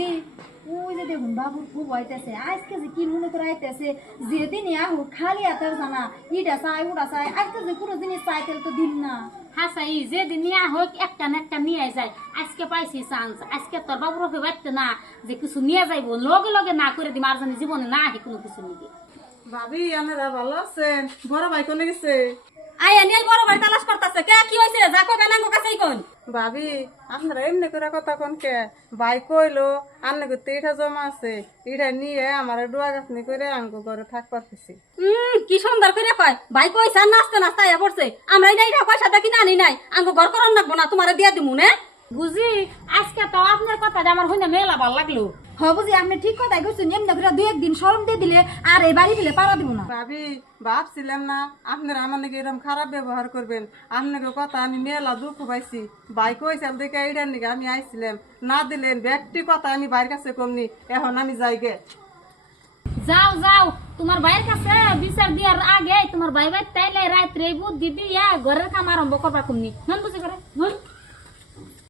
বুঝি ওই যে দেখুন বাবুর খুব হইতেছে আজকে যে কি মনে করে আইতেছে যেদিন আহু খালি হাতের জানা ইটা চাই ওটা চাই আজকে যে কোনো জিনিস চাই তাহলে তো দিন না। হাসাই যেদিন নিয়ে হোক একটা না একটা নিয়ে যায়। আজকে পাইছি চান্স, আজকে তোর বাবুর ওকে বাড়তে না যে কিছু নিয়ে যাইবো, লগে লগে না করে দিম আর জানি জীবনে না আহি কোনো কিছু নিবে। ভাবি আপনারা ভালো আছেন? বড় ভাই কোনে গেছে? আইয়া নিয়ে বড় ভাই তালাশ করতেছে কে কি হয়েছে যা কই বেনাঙ্গ কাছেই কোন। ভাবি আপনারা এমনি করে কথা কোন কে? ভাই কইলো আন্নে করতে ইটা জমা আছে, ইটা নিয়ে আমার ডুয়া গাছনি করে আঙ্গ ঘরে থাক পারতেছি। কি সুন্দর করে কয় ভাই কইছে আর নাচতে নাচতে আইয়া পড়ছে। আমরা এইটা পয়সা দেখি না আনি নাই আঙ্গ ঘর করার নাকবো না তোমারে দিয়া দিমু না। বুঝি আজকে তো আপনার কথা আমার হইনা মেলা ভাল লাগলো। হ বুঝি আপনি ঠিক কথাই কইছেন এমনি করে দুই একদিন শরম দিয়ে দিলে আর এই বাড়ি দিলে পারা দিব না। ভাবি ভাবছিলাম না আপনারা আমার নাকি এরকম খারাপ ব্যবহার করবেন, আপনাকে কথা আমি মেলা দুঃখ পাইছি। ভাই কইসাল দেখে এইটার নাকি আমি আইছিলাম, না দিলেন ব্যক্তি কথা আমি ভাইয়ের কাছে কমনি, এখন আমি যাই গে। যাও যাও তোমার ভাইয়ের কাছে বিচার দিয়ার আগে তোমার ভাই ভাই তাইলে রাত্রে বুদ্ধি দিয়া ঘরের কাম আরম্ভ করবা কুমনি। নন বুঝি করে